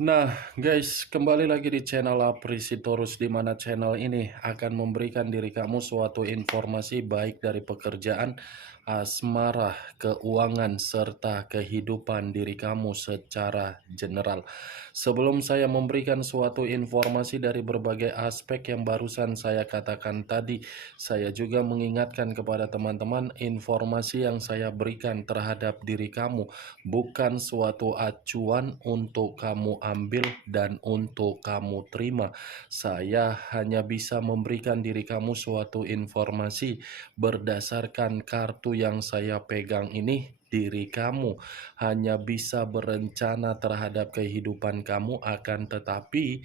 Nah, guys, kembali lagi di channel Aprisitorus, di mana channel ini akan memberikan diri kamu suatu informasi baik dari pekerjaan, asmara, keuangan, serta kehidupan diri kamu secara general. Sebelum saya memberikan suatu informasi dari berbagai aspek yang barusan saya katakan tadi, saya juga mengingatkan kepada teman-teman informasi yang saya berikan terhadap diri kamu bukan suatu acuan untuk kamu ambil dan untuk kamu terima. Saya hanya bisa memberikan diri kamu suatu informasi berdasarkan kartu yang saya pegang ini. Diri kamu hanya bisa berencana terhadap kehidupan kamu, akan tetapi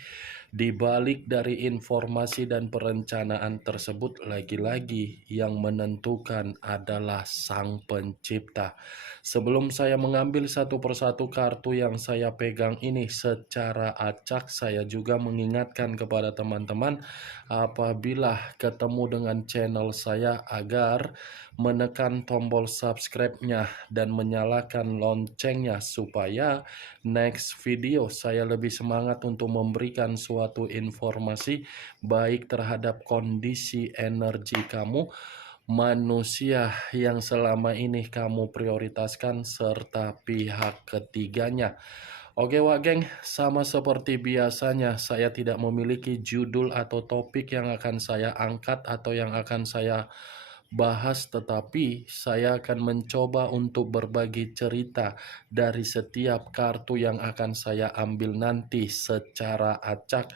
di balik dari informasi dan perencanaan tersebut, lagi-lagi yang menentukan adalah Sang Pencipta. Sebelum saya mengambil satu persatu kartu yang saya pegang ini secara acak, saya juga mengingatkan kepada teman-teman apabila ketemu dengan channel saya agar menekan tombol subscribe-nya dan menyalakan loncengnya supaya next video saya lebih semangat untuk memberikan suatu informasi baik terhadap kondisi energi kamu, manusia yang selama ini kamu prioritaskan, serta pihak ketiganya. Oke wak geng, sama seperti biasanya saya tidak memiliki judul atau topik yang akan saya angkat atau yang akan saya bahas, tetapi saya akan mencoba untuk berbagi cerita dari setiap kartu yang akan saya ambil nanti secara acak.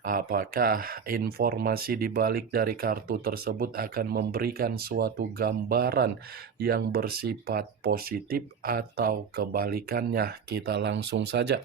Apakah informasi di balik dari kartu tersebut akan memberikan suatu gambaran yang bersifat positif atau kebalikannya? Kita langsung saja.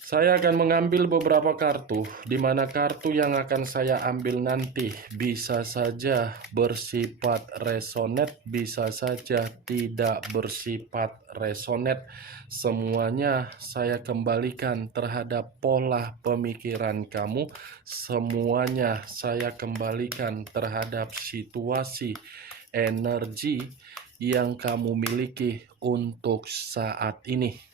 Saya akan mengambil beberapa kartu, di mana kartu yang akan saya ambil nanti bisa saja bersifat resonate, bisa saja tidak bersifat resonate. Semuanya saya kembalikan terhadap pola pemikiran kamu, semuanya saya kembalikan terhadap situasi energi yang kamu miliki untuk saat ini.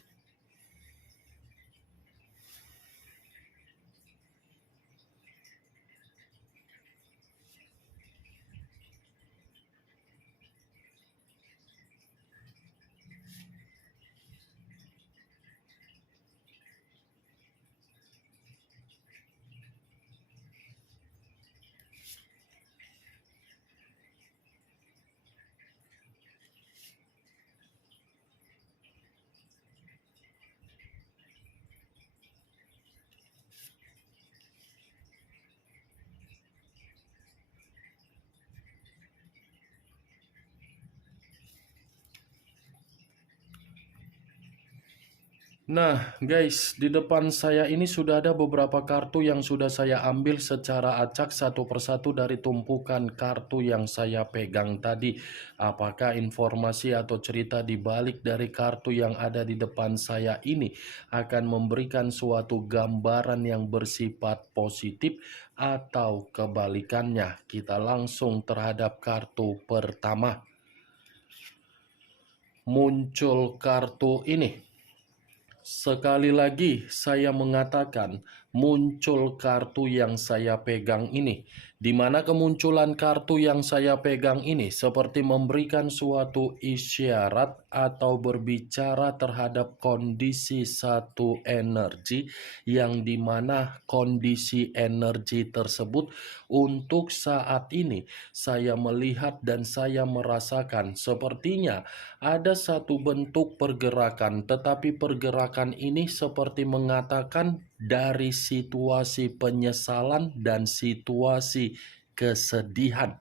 Nah guys, di depan saya ini sudah ada beberapa kartu yang sudah saya ambil secara acak satu persatu dari tumpukan kartu yang saya pegang tadi. Apakah informasi atau cerita di balik dari kartu yang ada di depan saya ini akan memberikan suatu gambaran yang bersifat positif atau kebalikannya? Kita langsung terhadap kartu pertama. Muncul kartu ini. Sekali lagi saya mengatakan muncul kartu yang saya pegang ini, di mana kemunculan kartu yang saya pegang ini seperti memberikan suatu isyarat atau berbicara terhadap kondisi satu energi, yang dimana kondisi energi tersebut untuk saat ini saya melihat dan saya merasakan sepertinya ada satu bentuk pergerakan, tetapi pergerakan ini seperti mengatakan dari situasi penyesalan dan situasi kesedihan.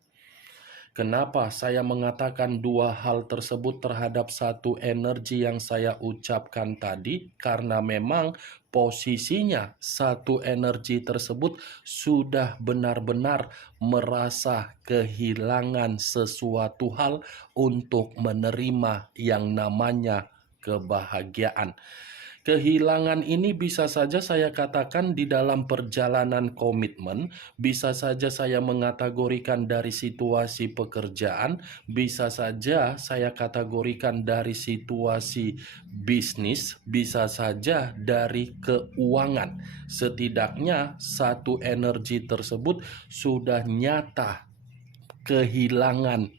Kenapa saya mengatakan dua hal tersebut terhadap satu energi yang saya ucapkan tadi? Karena memang posisinya satu energi tersebut sudah benar-benar merasa kehilangan sesuatu hal untuk menerima yang namanya kebahagiaan. Kehilangan ini bisa saja saya katakan di dalam perjalanan komitmen, bisa saja saya mengategorikan dari situasi pekerjaan, bisa saja saya kategorikan dari situasi bisnis, bisa saja dari keuangan. Setidaknya satu energi tersebut sudah nyata kehilangan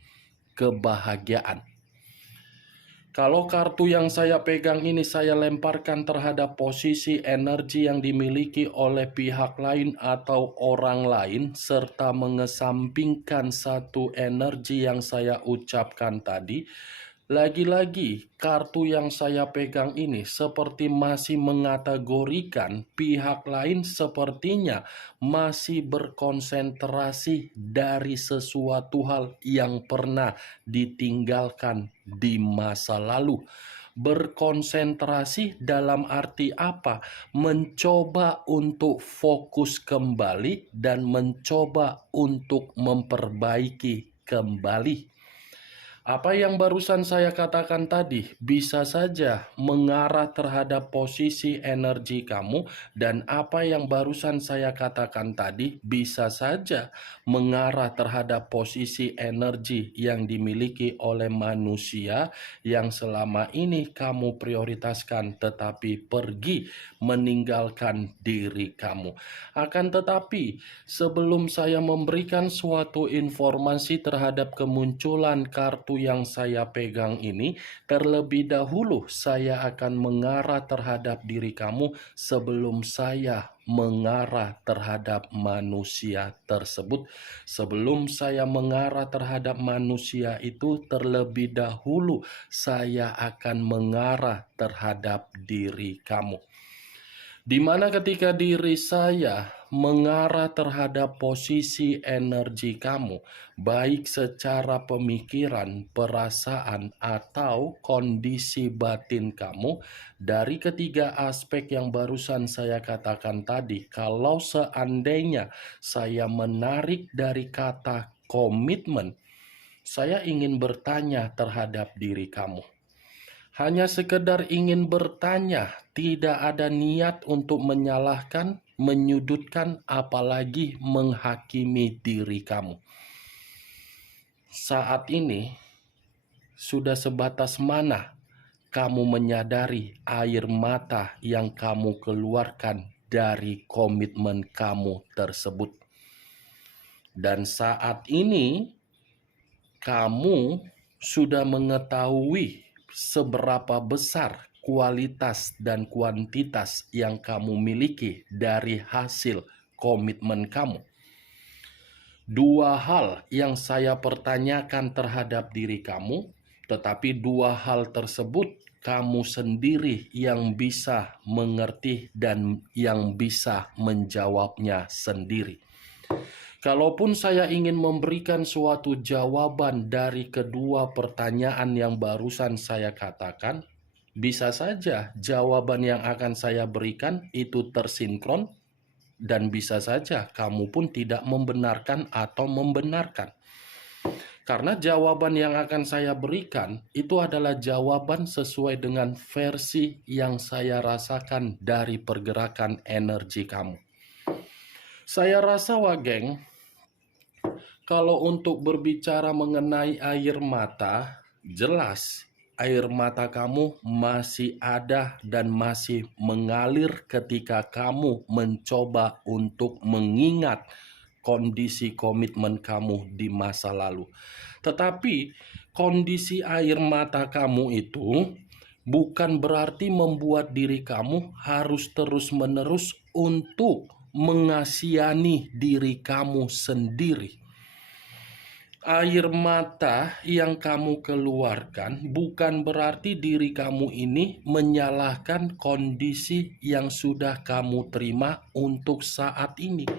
kebahagiaan. Kalau kartu yang saya pegang ini saya lemparkan terhadap posisi energi yang dimiliki oleh pihak lain atau orang lain, serta mengesampingkan satu energi yang saya ucapkan tadi, lagi-lagi, kartu yang saya pegang ini seperti masih mengategorikan pihak lain sepertinya masih berkonsentrasi dari sesuatu hal yang pernah ditinggalkan di masa lalu. Berkonsentrasi dalam arti apa? Mencoba untuk fokus kembali dan mencoba untuk memperbaiki kembali. Apa yang barusan saya katakan tadi bisa saja mengarah terhadap posisi energi kamu, dan apa yang barusan saya katakan tadi bisa saja mengarah terhadap posisi energi yang dimiliki oleh manusia yang selama ini kamu prioritaskan tetapi pergi meninggalkan diri kamu. Akan tetapi, sebelum saya memberikan suatu informasi terhadap kemunculan kartu yang saya pegang ini, terlebih dahulu saya akan mengarah terhadap diri kamu sebelum saya mengarah terhadap manusia tersebut. Sebelum saya mengarah terhadap manusia itu, terlebih dahulu saya akan mengarah terhadap diri kamu. Di mana ketika diri saya mengarah terhadap posisi energi kamu, baik secara pemikiran, perasaan, atau kondisi batin kamu, dari ketiga aspek yang barusan saya katakan tadi, kalau seandainya saya menarik dari kata komitmen, saya ingin bertanya terhadap diri kamu. Hanya sekedar ingin bertanya, tidak ada niat untuk menyalahkan, menyudutkan, apalagi menghakimi diri kamu. Saat ini, sudah sebatas mana kamu menyadari air mata yang kamu keluarkan dari komitmen kamu tersebut? Dan saat ini, kamu sudah mengetahui seberapa besar kualitas dan kuantitas yang kamu miliki dari hasil komitmen kamu. Dua hal yang saya pertanyakan terhadap diri kamu, tetapi dua hal tersebut kamu sendiri yang bisa mengerti dan yang bisa menjawabnya sendiri. Kalaupun saya ingin memberikan suatu jawaban dari kedua pertanyaan yang barusan saya katakan, bisa saja jawaban yang akan saya berikan itu tersinkron, dan bisa saja kamu pun tidak membenarkan atau membenarkan. Karena jawaban yang akan saya berikan itu adalah jawaban sesuai dengan versi yang saya rasakan dari pergerakan energi kamu. Saya rasa, Wageng, kalau untuk berbicara mengenai air mata, jelas air mata kamu masih ada dan masih mengalir ketika kamu mencoba untuk mengingat kondisi komitmen kamu di masa lalu. Tetapi kondisi air mata kamu itu bukan berarti membuat diri kamu harus terus-menerus untuk mengasihani diri kamu sendiri. Air mata yang kamu keluarkan bukan berarti diri kamu ini menyalahkan kondisi yang sudah kamu terima untuk saat ini.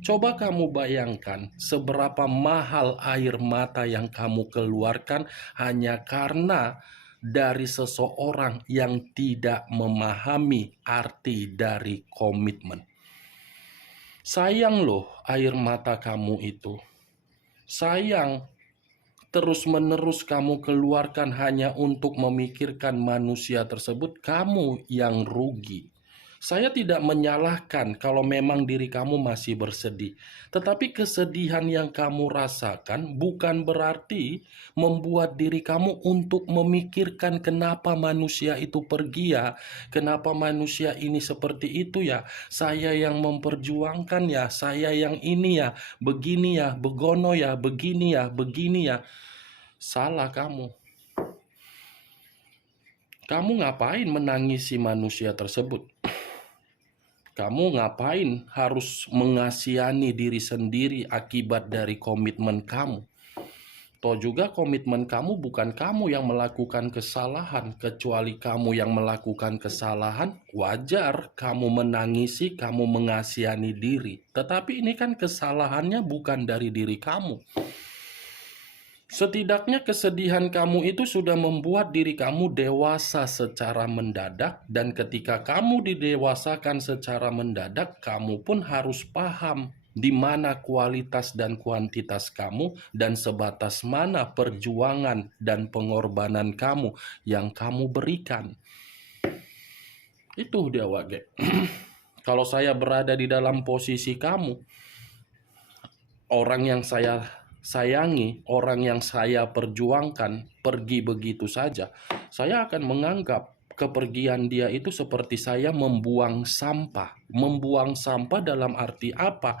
Coba kamu bayangkan seberapa mahal air mata yang kamu keluarkan hanya karena dari seseorang yang tidak memahami arti dari komitmen. Sayang loh air mata kamu itu. Sayang terus-menerus kamu keluarkan hanya untuk memikirkan manusia tersebut, kamu yang rugi. Saya tidak menyalahkan kalau memang diri kamu masih bersedih, tetapi kesedihan yang kamu rasakan bukan berarti membuat diri kamu untuk memikirkan kenapa manusia itu pergi ya, kenapa manusia ini seperti itu ya, saya yang memperjuangkan ya, saya yang ini ya, begini ya, begono ya, begini ya, begini ya. Salah kamu. Kamu ngapain menangisi manusia tersebut? Kamu ngapain harus mengasihani diri sendiri akibat dari komitmen kamu? Toh juga komitmen kamu bukan kamu yang melakukan kesalahan. Kecuali kamu yang melakukan kesalahan, wajar kamu menangisi, kamu mengasihani diri. Tetapi ini kan kesalahannya bukan dari diri kamu. Setidaknya kesedihan kamu itu sudah membuat diri kamu dewasa secara mendadak, dan ketika kamu didewasakan secara mendadak, kamu pun harus paham di mana kualitas dan kuantitas kamu dan sebatas mana perjuangan dan pengorbanan kamu yang kamu berikan. Itu dia Wage. Kalau saya berada di dalam posisi kamu, orang yang saya sayangi, orang yang saya perjuangkan pergi begitu saja, saya akan menganggap kepergian dia itu seperti saya membuang sampah. Membuang sampah dalam arti apa?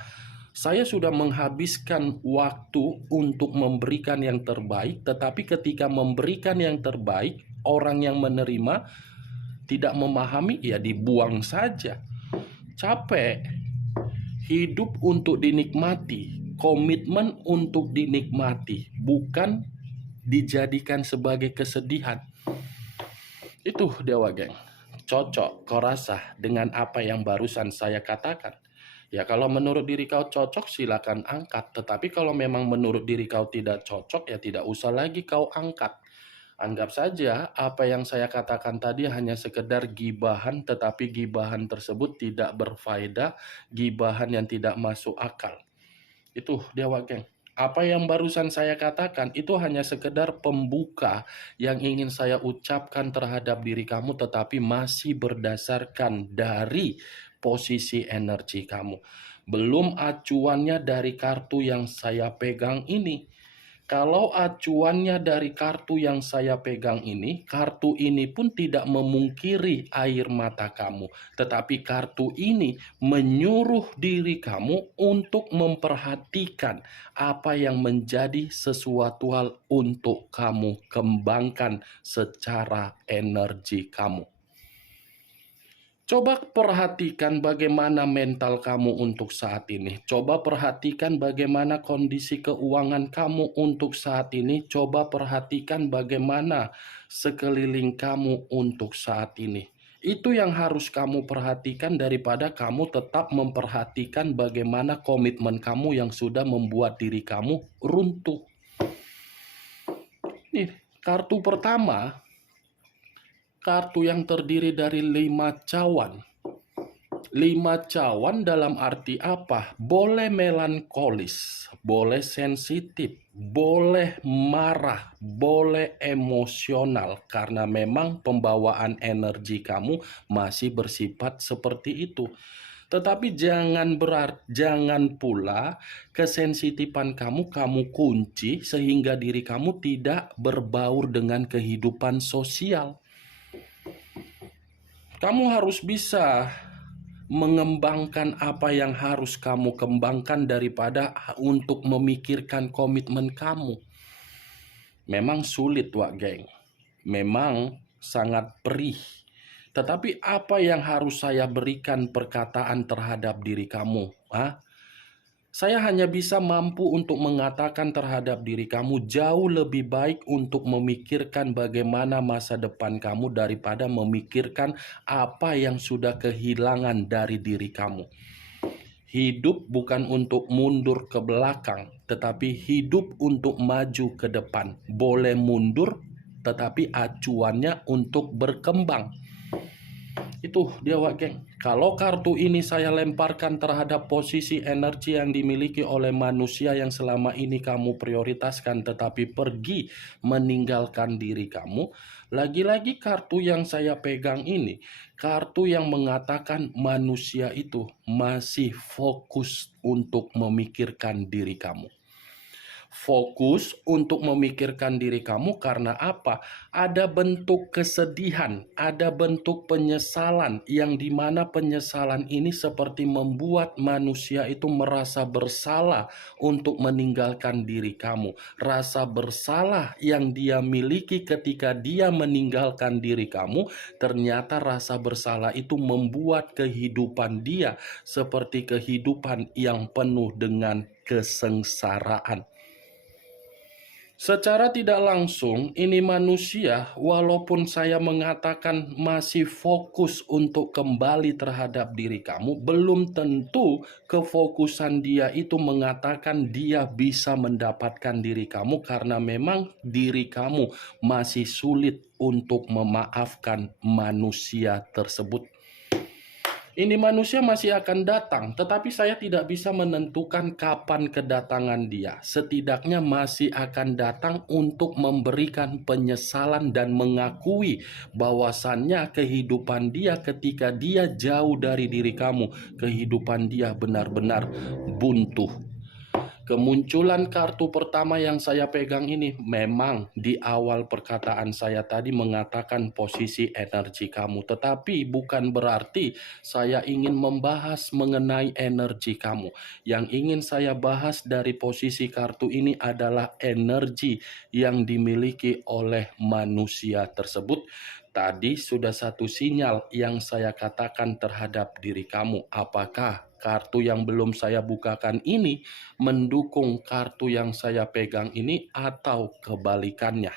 Saya sudah menghabiskan waktu untuk memberikan yang terbaik, tetapi ketika memberikan yang terbaik, orang yang menerima tidak memahami, ya dibuang saja. Capek. Hidup untuk dinikmati, komitmen untuk dinikmati, bukan dijadikan sebagai kesedihan. Itu Dewa Geng. Cocok kau rasa dengan apa yang barusan saya katakan? Ya kalau menurut diri kau cocok silakan angkat. Tetapi kalau memang menurut diri kau tidak cocok, ya tidak usah lagi kau angkat. Anggap saja apa yang saya katakan tadi hanya sekedar gibahan, tetapi gibahan tersebut tidak berfaedah, gibahan yang tidak masuk akal. Itu Dewa Geng. Apa yang barusan saya katakan itu hanya sekedar pembuka yang ingin saya ucapkan terhadap diri kamu, tetapi masih berdasarkan dari posisi energi kamu. Belum acuannya dari kartu yang saya pegang ini. Kalau acuannya dari kartu yang saya pegang ini, kartu ini pun tidak memungkiri air mata kamu. Tetapi kartu ini menyuruh diri kamu untuk memperhatikan apa yang menjadi sesuatu hal untuk kamu kembangkan secara energi kamu. Coba perhatikan bagaimana mental kamu untuk saat ini. Coba perhatikan bagaimana kondisi keuangan kamu untuk saat ini. Coba perhatikan bagaimana sekeliling kamu untuk saat ini. Itu yang harus kamu perhatikan daripada kamu tetap memperhatikan bagaimana komitmen kamu yang sudah membuat diri kamu runtuh. Nih, kartu pertama. Kartu yang terdiri dari 5 cawan. 5 cawan dalam arti apa? Boleh melankolis, boleh sensitif, boleh marah, boleh emosional, karena memang pembawaan energi kamu masih bersifat seperti itu. Tetapi jangan pula kesensitifan kamu kunci sehingga diri kamu tidak berbaur dengan kehidupan sosial. Kamu harus bisa mengembangkan apa yang harus kamu kembangkan daripada untuk memikirkan komitmen kamu. Memang sulit, Wak Geng. Memang sangat perih. Tetapi apa yang harus saya berikan perkataan terhadap diri kamu? Saya hanya bisa mampu untuk mengatakan terhadap diri kamu jauh lebih baik untuk memikirkan bagaimana masa depan kamu daripada memikirkan apa yang sudah kehilangan dari diri kamu. Hidup bukan untuk mundur ke belakang, tetapi hidup untuk maju ke depan. Boleh mundur, tetapi acuannya untuk berkembang. Itu dia Wak geng. Kalau kartu ini saya lemparkan terhadap posisi energi yang dimiliki oleh manusia yang selama ini kamu prioritaskan tetapi pergi meninggalkan diri kamu. Lagi-lagi kartu yang saya pegang ini, kartu yang mengatakan manusia itu masih fokus untuk memikirkan diri kamu. Fokus untuk memikirkan diri kamu karena apa? Ada bentuk kesedihan, ada bentuk penyesalan yang dimana penyesalan ini seperti membuat manusia itu merasa bersalah untuk meninggalkan diri kamu. Rasa bersalah yang dia miliki ketika dia meninggalkan diri kamu, ternyata rasa bersalah itu membuat kehidupan dia seperti kehidupan yang penuh dengan kesengsaraan. Secara tidak langsung, ini manusia, walaupun saya mengatakan masih fokus untuk kembali terhadap diri kamu, belum tentu kefokusan dia itu mengatakan dia bisa mendapatkan diri kamu karena memang diri kamu masih sulit untuk memaafkan manusia tersebut. Ini manusia masih akan datang, tetapi saya tidak bisa menentukan kapan kedatangan dia. Setidaknya masih akan datang untuk memberikan penyesalan dan mengakui bahwasannya kehidupan dia ketika dia jauh dari diri kamu, kehidupan dia benar-benar buntu. Kemunculan kartu pertama yang saya pegang ini memang di awal perkataan saya tadi mengatakan posisi energi kamu. Tetapi bukan berarti saya ingin membahas mengenai energi kamu. Yang ingin saya bahas dari posisi kartu ini adalah energi yang dimiliki oleh manusia tersebut. Tadi sudah satu sinyal yang saya katakan terhadap diri kamu. Apakah kartu yang belum saya bukakan ini mendukung kartu yang saya pegang ini atau kebalikannya?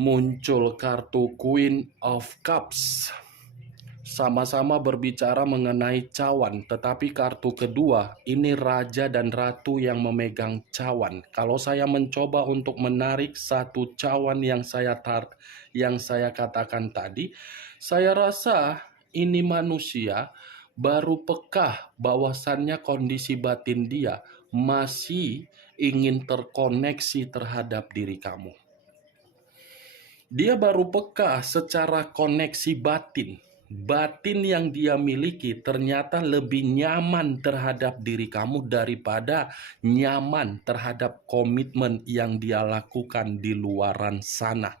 Muncul kartu Queen of Cups. Sama-sama berbicara mengenai cawan, tetapi kartu kedua ini raja dan ratu yang memegang cawan. Kalau saya mencoba untuk menarik satu cawan yang saya katakan tadi, saya rasa ini manusia baru peka bahwasannya kondisi batin dia masih ingin terkoneksi terhadap diri kamu. Dia baru peka secara koneksi batin. Batin yang dia miliki ternyata lebih nyaman terhadap diri kamu daripada nyaman terhadap komitmen yang dia lakukan di luaran sana.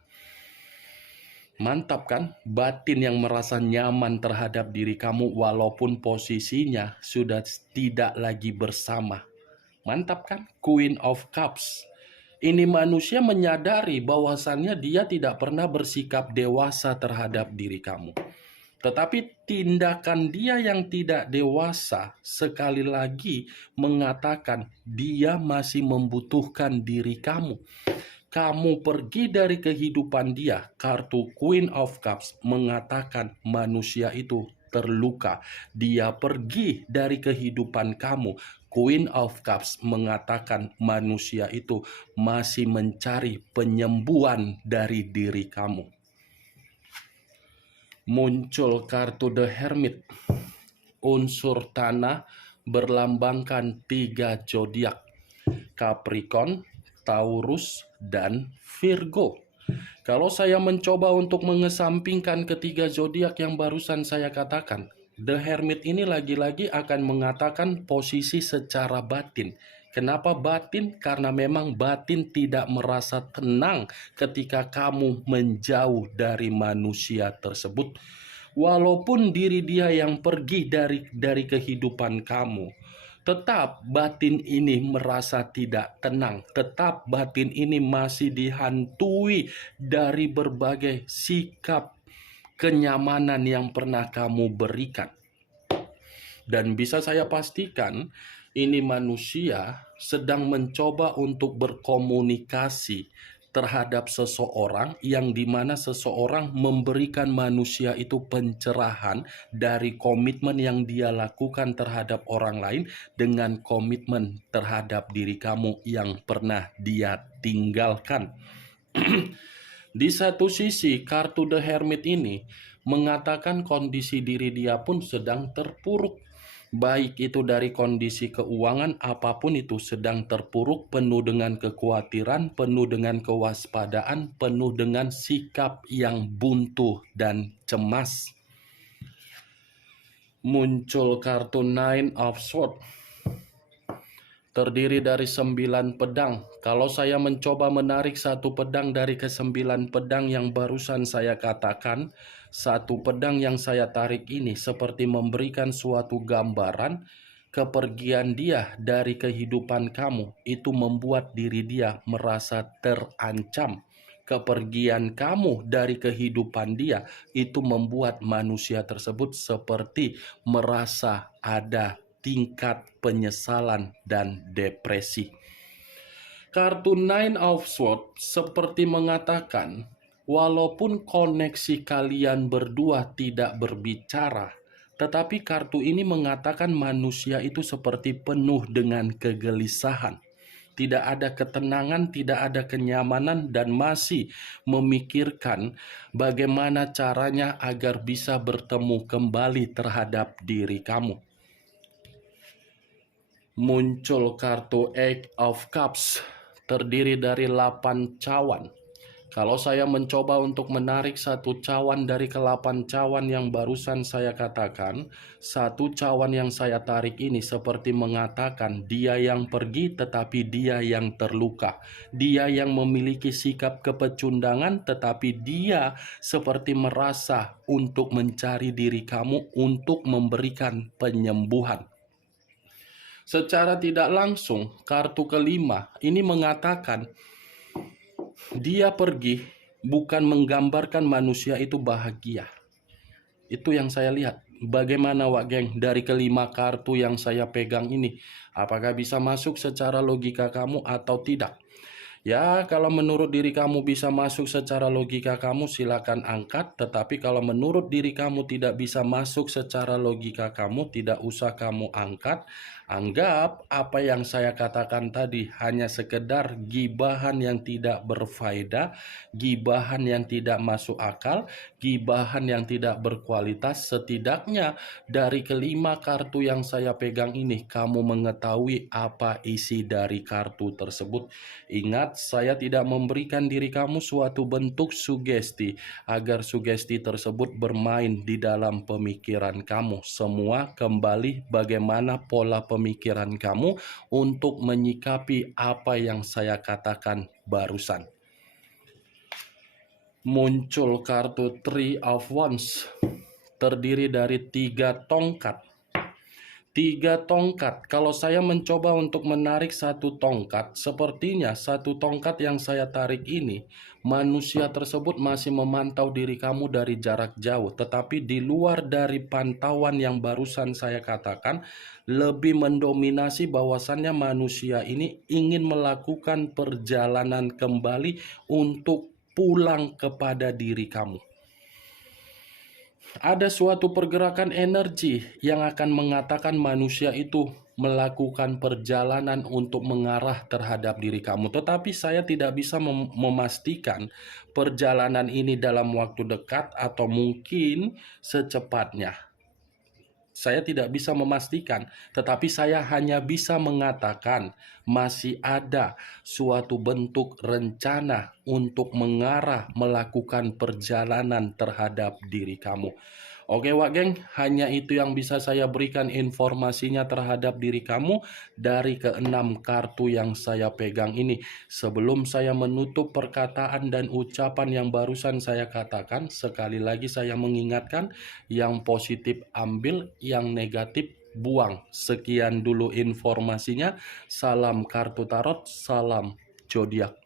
Mantap kan? Batin yang merasa nyaman terhadap diri kamu walaupun posisinya sudah tidak lagi bersama. Mantap kan? Queen of Cups. Ini manusia menyadari bahwasannya dia tidak pernah bersikap dewasa terhadap diri kamu. Tetapi tindakan dia yang tidak dewasa sekali lagi mengatakan dia masih membutuhkan diri kamu. Kamu pergi dari kehidupan dia. Kartu Queen of Cups mengatakan manusia itu terluka. Dia pergi dari kehidupan kamu. Queen of Cups mengatakan manusia itu masih mencari penyembuhan dari diri kamu. Muncul kartu The Hermit. Unsur tanah berlambangkan 3 zodiak: Capricorn, Taurus, dan Virgo. Kalau saya mencoba untuk mengesampingkan ketiga zodiak yang barusan saya katakan, The Hermit ini lagi-lagi akan mengatakan posisi secara batin. Kenapa batin? Karena memang batin tidak merasa tenang ketika kamu menjauh dari manusia tersebut. Walaupun diri dia yang pergi dari kehidupan kamu, tetap batin ini merasa tidak tenang. Tetap batin ini masih dihantui dari berbagai sikap kenyamanan yang pernah kamu berikan. Dan bisa saya pastikan ini manusia sedang mencoba untuk berkomunikasi terhadap seseorang yang dimana seseorang memberikan manusia itu pencerahan dari komitmen yang dia lakukan terhadap orang lain dengan komitmen terhadap diri kamu yang pernah dia tinggalkan. Di satu sisi, kartu The Hermit ini mengatakan kondisi diri dia pun sedang terpuruk. Baik itu dari kondisi keuangan apapun itu sedang terpuruk, penuh dengan kekhawatiran, penuh dengan kewaspadaan, penuh dengan sikap yang buntu dan cemas. Muncul kartu Nine of Swords, terdiri dari 9 pedang. Kalau saya mencoba menarik satu pedang dari ke-9 pedang yang barusan saya katakan, satu pedang yang saya tarik ini seperti memberikan suatu gambaran kepergian dia dari kehidupan kamu. Itu membuat diri dia merasa terancam. Kepergian kamu dari kehidupan dia itu membuat manusia tersebut seperti merasa ada tingkat penyesalan dan depresi. Kartu Nine of Swords seperti mengatakan, walaupun koneksi kalian berdua tidak berbicara, tetapi kartu ini mengatakan manusia itu seperti penuh dengan kegelisahan. Tidak ada ketenangan, tidak ada kenyamanan, dan masih memikirkan bagaimana caranya agar bisa bertemu kembali terhadap diri kamu. Muncul kartu Eight of Cups, terdiri dari 8 cawan. Kalau saya mencoba untuk menarik satu cawan dari ke-8 cawan yang barusan saya katakan, satu cawan yang saya tarik ini seperti mengatakan dia yang pergi tetapi dia yang terluka. Dia yang memiliki sikap kepecundangan tetapi dia seperti merasa untuk mencari diri kamu untuk memberikan penyembuhan. Secara tidak langsung, kartu kelima ini mengatakan dia pergi bukan menggambarkan manusia itu bahagia. Itu yang saya lihat. Bagaimana Wak Geng dari kelima kartu yang saya pegang ini? Apakah bisa masuk secara logika kamu atau tidak? Ya, kalau menurut diri kamu bisa masuk secara logika kamu, silakan angkat. Tetapi kalau menurut diri kamu tidak bisa masuk secara logika kamu, tidak usah kamu angkat. Anggap apa yang saya katakan tadi hanya sekedar gibahan yang tidak berfaedah, gibahan yang tidak masuk akal, gibahan yang tidak berkualitas. Setidaknya dari kelima kartu yang saya pegang ini, kamu mengetahui apa isi dari kartu tersebut. Ingat, saya tidak memberikan diri kamu suatu bentuk sugesti agar sugesti tersebut bermain di dalam pemikiran kamu. Semua kembali bagaimana pola pemikiran kamu untuk menyikapi apa yang saya katakan barusan. Muncul kartu Three of Wands, terdiri dari 3 tongkat. 3 tongkat. Kalau saya mencoba untuk menarik satu tongkat, sepertinya satu tongkat yang saya tarik ini, manusia tersebut masih memantau diri kamu dari jarak jauh. Tetapi di luar dari pantauan yang barusan saya katakan, lebih mendominasi bahwasannya manusia ini ingin melakukan perjalanan kembali untuk pulang kepada diri kamu. Ada suatu pergerakan energi yang akan mengatakan manusia itu melakukan perjalanan untuk mengarah terhadap diri kamu. Tetapi saya tidak bisa memastikan perjalanan ini dalam waktu dekat atau mungkin secepatnya. Saya tidak bisa memastikan, tetapi saya hanya bisa mengatakan masih ada suatu bentuk rencana untuk mengarah melakukan perjalanan terhadap diri kamu. Oke Wak Geng, hanya itu yang bisa saya berikan informasinya terhadap diri kamu dari ke-6 kartu yang saya pegang ini. Sebelum saya menutup perkataan dan ucapan yang barusan saya katakan, sekali lagi saya mengingatkan, yang positif ambil, yang negatif buang. Sekian dulu informasinya. Salam kartu tarot, salam zodiak.